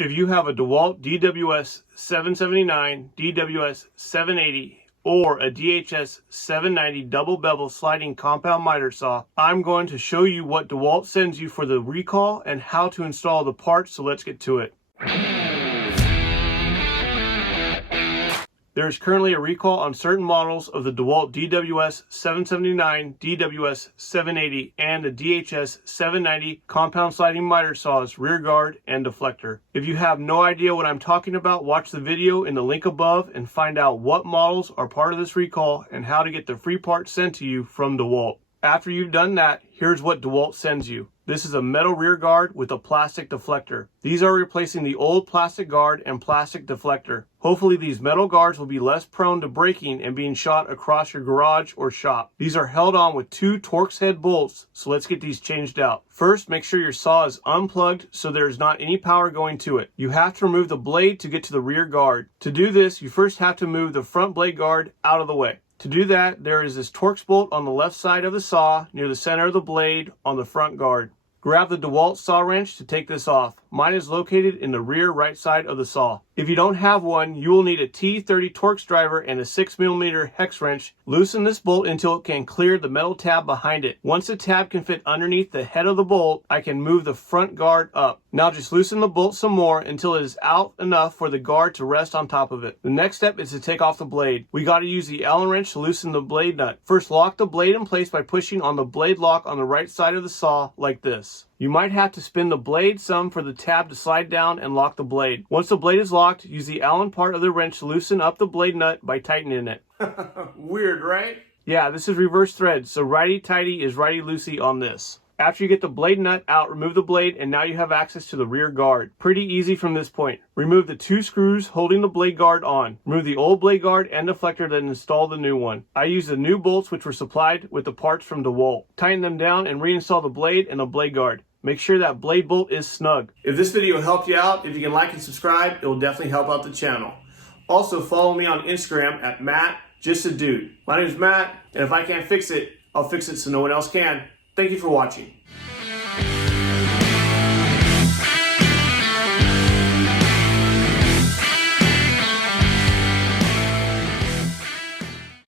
If you have a DEWALT DWS779, DWS780, or a DHS790 double bevel sliding compound miter saw, I'm going to show you what DEWALT sends you for the recall and how to install the parts, so let's get to it. There is currently a recall on certain models of the DEWALT DWS779, DWS780, and the DHS790 compound sliding miter saws, rear guard, and deflector. If you have no idea what I'm talking about, watch the video in the link above and find out what models are part of this recall and how to get the free parts sent to you from DEWALT. After you've done that, here's what DEWALT sends you. This is a metal rear guard with a plastic deflector. These are replacing the old plastic guard and plastic deflector. Hopefully these metal guards will be less prone to breaking and being shot across your garage or shop. These are held on with 2 Torx head bolts, so let's get these changed out. First, make sure your saw is unplugged so there is not any power going to it. You have to remove the blade to get to the rear guard. To do this, you first have to move the front blade guard out of the way. To do that, there is this Torx bolt on the left side of the saw near the center of the blade on the front guard. Grab the DEWALT saw wrench to take this off. Mine is located in the rear right side of the saw. If you don't have one, you will need a T30 Torx driver and a 6mm hex wrench. Loosen this bolt until it can clear the metal tab behind it. Once the tab can fit underneath the head of the bolt, I can move the front guard up. Now just loosen the bolt some more until it is out enough for the guard to rest on top of it. The next step is to take off the blade. We got to use the Allen wrench to loosen the blade nut. First, lock the blade in place by pushing on the blade lock on the right side of the saw like this. You might have to spin the blade some for the tab to slide down and lock the blade. Once the blade is locked, use the Allen part of the wrench to loosen up the blade nut by tightening it. Weird, right? Yeah, this is reverse thread, so righty-tighty is righty-loosey on this. After you get the blade nut out, remove the blade, and now you have access to the rear guard. Pretty easy from this point. Remove the 2 screws holding the blade guard on. Remove the old blade guard and deflector, then install the new one. I use the new bolts which were supplied with the parts from DEWALT. Tighten them down and reinstall the blade and the blade guard. Make sure that blade bolt is snug. If this video helped you out, if you can like and subscribe, it will definitely help out the channel. Also, follow me on Instagram at MattJustADude. My name is Matt, and if I can't fix it, I'll fix it so no one else can. Thank you for watching.